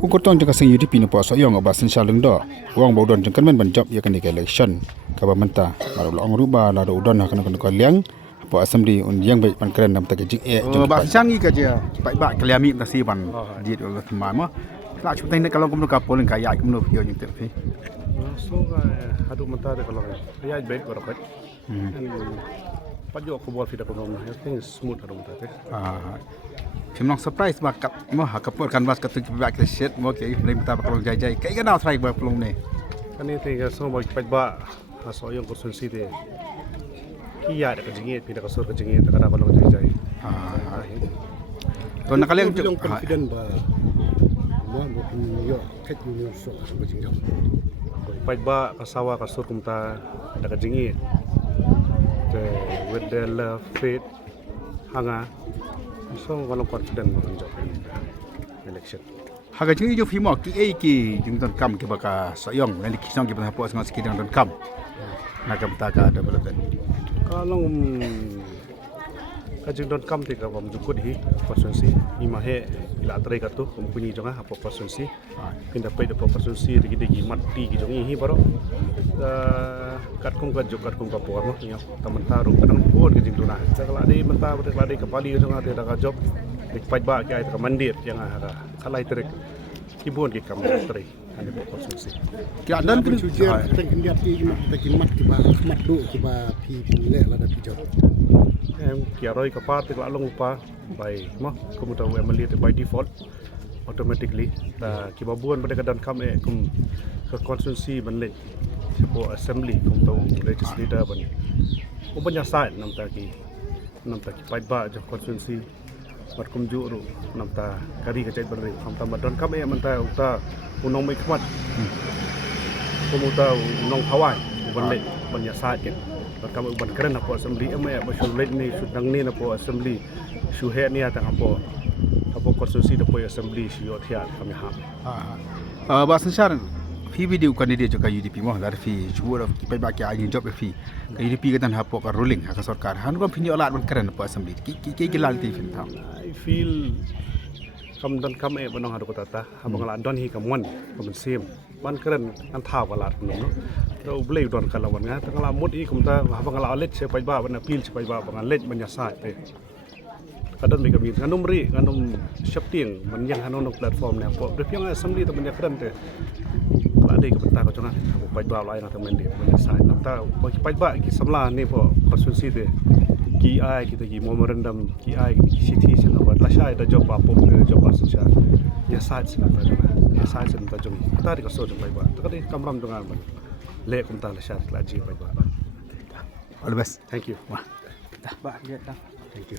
Ukuton jang kasing UDP no po so yong obasin shalung do wong bodon jang kan men banjop ya kan election ka ba menta baru long ruba la do udon kan ko liang po assembly un yang baik pan keren nam ta jik e ba sang ka je ba kaliami ta si ban dit ul ma ma la chu tai kalau kum ka polin ka ya kum no yo jing te fi so hadu menta de kalau ya baik ko rapat pajo ko bol fi da ko no I think smooth hadu menta te Film long surprise ba kat mo ha kapur kan was kat ba ke shit mo ke beli mata ba kolong jai kai ka na try ba kolong ne kan ni te so ba pat ba so yung kursun si te ki ya da ka jingi pi da ka sur ka jingi ta ka kolong jai to nakaleng yung confident ba mo mo yo ket ni so ba jingi pat ba kasawa ka sur kumta da ka jingi te with the love faith hanga so walang confident mo kan job election haga jingi jo fi mo ki jing ton kam ke ba ka so yong nali ki song ki ba po ngas ki dang ton kam na kam ta ka development kalau kajing don kam te ka bam jukut hi konsensi ima he ila trai ka tu kumpuni jonga ha konsensi pinda pai de konsensi digi mati ki jongi hi baro kat kum ka juk kat kum ka por mo ya taman taru kadang pun kajing duna kala dei menta kala dei kapali jonga te da ka job dik pai ba ki ai ta mandir yang ha kalai trek kibon ki kam trai ane konsensi ki dan kun chujer ta india ti mat ki ba mat do ki ba pi le la da pi job em kia roi ka part ka long pa by mo komuta we mali by default automatically ta ki babuan pada kadan kam kum ke konstitusi ban le sepo assembly kum to legislator ban ubanya sai nam ta ki pai ba jo konstitusi mat kum ju ru nam ta kari ka jai ban re kam ta madon kam man ta uta unong mai khmat komuta unong hawai ban le banya sai ke kami uban keren apa assembly ba shulet ni sudang ni apa assembly shuhe ni atang apa konstitusi depo assembly shu thia kami ha ba san shar fi video candidate ka UDP mo la fi chuo pai ba ki ai job fi ka UDP ka tan ha po ka ruling ha ka sarkar han ko phini olat ban keren apa assembly ki lal ti fin tham I feel kam dan kam banong hadu kota abang la don hi kam wan kam sim ban keren an thaw walat no do blei don kala wan nga tangala mut I kum ta abang la let se pai ba ban appeal se pai ba bang let ban ya sa te kadon mi kami nganum ri nganum shapting man yang hanon platform ne po de pyang assembly ta ban ya keren te ba dei ka ta ko chona pai ba lai na ta men de ban ya sa nam ta pai ba ki samla ni po konstitusi te ki ai kita ki memorandum ki ai ki city sen ba la sha da job apa job asal ya sa sen ta jona ya sa sen ta jom ta ri ka so pai ba ta ka kamram dengan ban le kum ta la sha la ji pai ba all the best thank you ba thank you